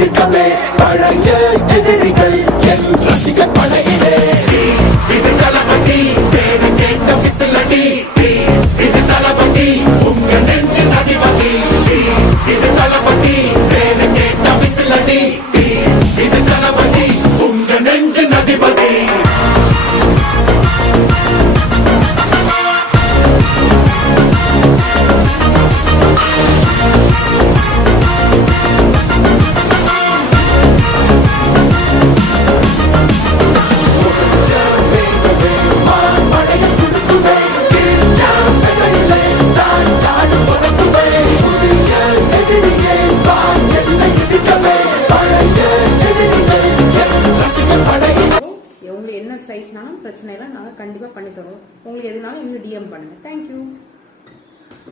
எதிர்க்கவே பழைய எதிரிகள் என் ரசிகர் படையிலே. இது தளபதி பேரு கேட்ட விசிலடி, இது தளபதி உங்க நெஞ்சின் அதிபதி. இது தளபதி பேரு கேட்ட விசிலடி, இது தளபதி உங்க நெஞ்சின் அதிபதி. என்ன சைஸ்னாலும் பிரச்சனை இல்லை, நாங்கள் கண்டிப்பாக பண்ணி தரோம். உங்களுக்கு எதுனாலும் எங்களுக்கு டிஎம் பண்ணுங்கள். தேங்க்யூ.